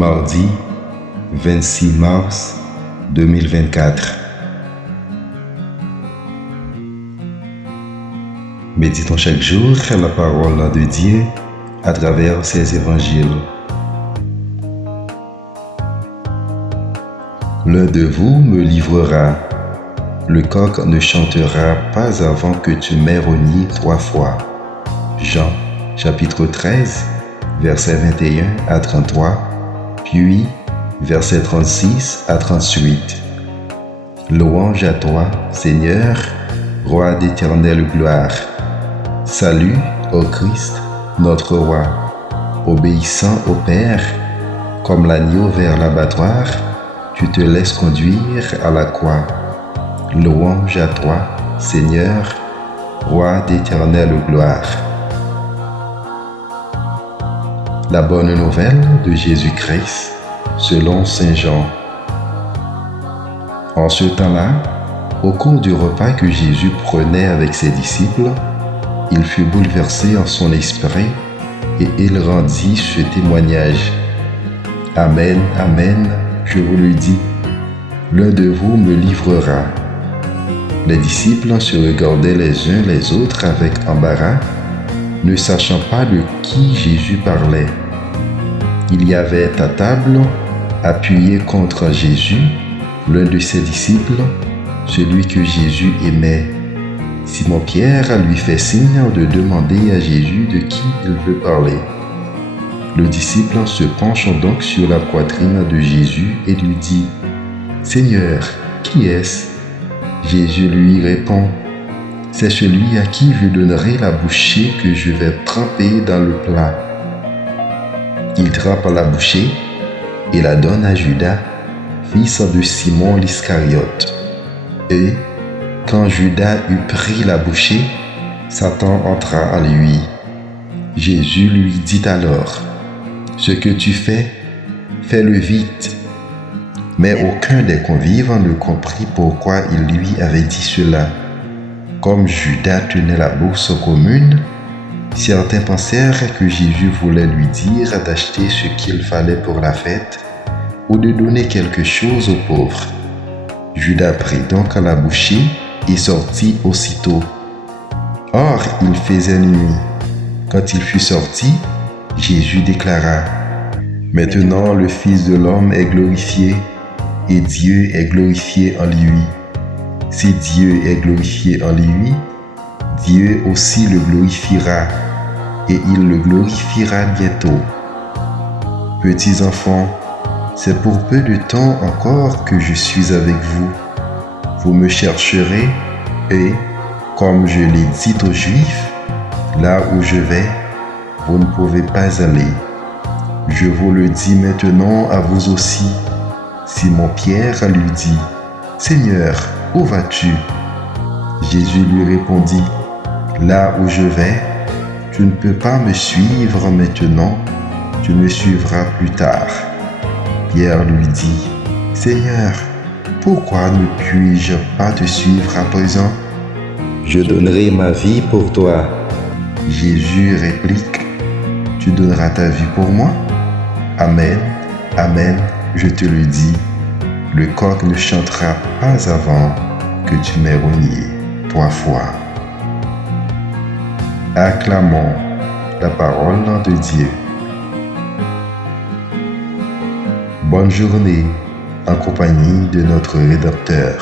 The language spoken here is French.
Mardi 26 mars 2024. Méditons chaque jour la parole de Dieu à travers ses évangiles. L'un de vous me livrera. Le coq ne chantera pas avant que tu m'aies renié 3 fois. Jean, chapitre 13, versets 21 à 33, puis versets 36 à 38. Louange à toi, Seigneur, Roi d'éternelle gloire. Salut, ô Christ, notre Roi. Obéissant au Père, comme l'agneau vers l'abattoir, tu te laisses conduire à la croix. Louange à toi, Seigneur, Roi d'éternelle gloire. La bonne nouvelle de Jésus-Christ selon Saint Jean. En ce temps-là, au cours du repas que Jésus prenait avec ses disciples, il fut bouleversé en son esprit et il rendit ce témoignage. Amen, amen, je vous le dis, l'un de vous me livrera. Les disciples se regardaient les uns les autres avec embarras, ne sachant pas de qui Jésus parlait. Il y avait à table, appuyé contre Jésus, l'un de ses disciples, celui que Jésus aimait. Simon-Pierre lui fait signe de demander à Jésus de qui il veut parler. Le disciple se penche donc sur la poitrine de Jésus et lui dit « Seigneur, qui est-ce » Jésus lui répond « C'est celui à qui je donnerai la bouchée que je vais tremper dans le plat. » Il trempe la bouchée et la donne à Judas, fils de Simon l'Iscariote. Et quand Judas eut pris la bouchée, Satan entra en lui. Jésus lui dit alors, « Ce que tu fais, fais-le vite. » Mais aucun des convives ne comprit pourquoi il lui avait dit cela. Comme Judas tenait la bourse commune, certains pensèrent que Jésus voulait lui dire d'acheter ce qu'il fallait pour la fête ou de donner quelque chose aux pauvres. Judas prit donc la bouchée et sortit aussitôt. Or, il faisait nuit. Quand il fut sorti, Jésus déclara « Maintenant le Fils de l'homme est glorifié et Dieu est glorifié en lui. Si Dieu est glorifié en lui, Dieu aussi le glorifiera et il le glorifiera bientôt. Petits enfants, c'est pour peu de temps encore que je suis avec vous. Vous me chercherez et, comme je l'ai dit aux Juifs, là où je vais, vous ne pouvez pas aller. Je vous le dis maintenant à vous aussi. » Simon-Pierre lui dit, « Seigneur, où vas-tu » Jésus lui répondit, « Là où je vais, tu ne peux pas me suivre maintenant, tu me suivras plus tard. » Pierre lui dit, « Seigneur, pourquoi ne puis-je pas te suivre à présent? Je donnerai ma vie pour toi. » Jésus réplique, « Tu donneras ta vie pour moi? Amen, amen, je te le dis, le coq ne chantera pas avant que tu m'aies renié 3 fois. » Acclamons la parole de Dieu. Bonne journée en compagnie de notre Rédempteur.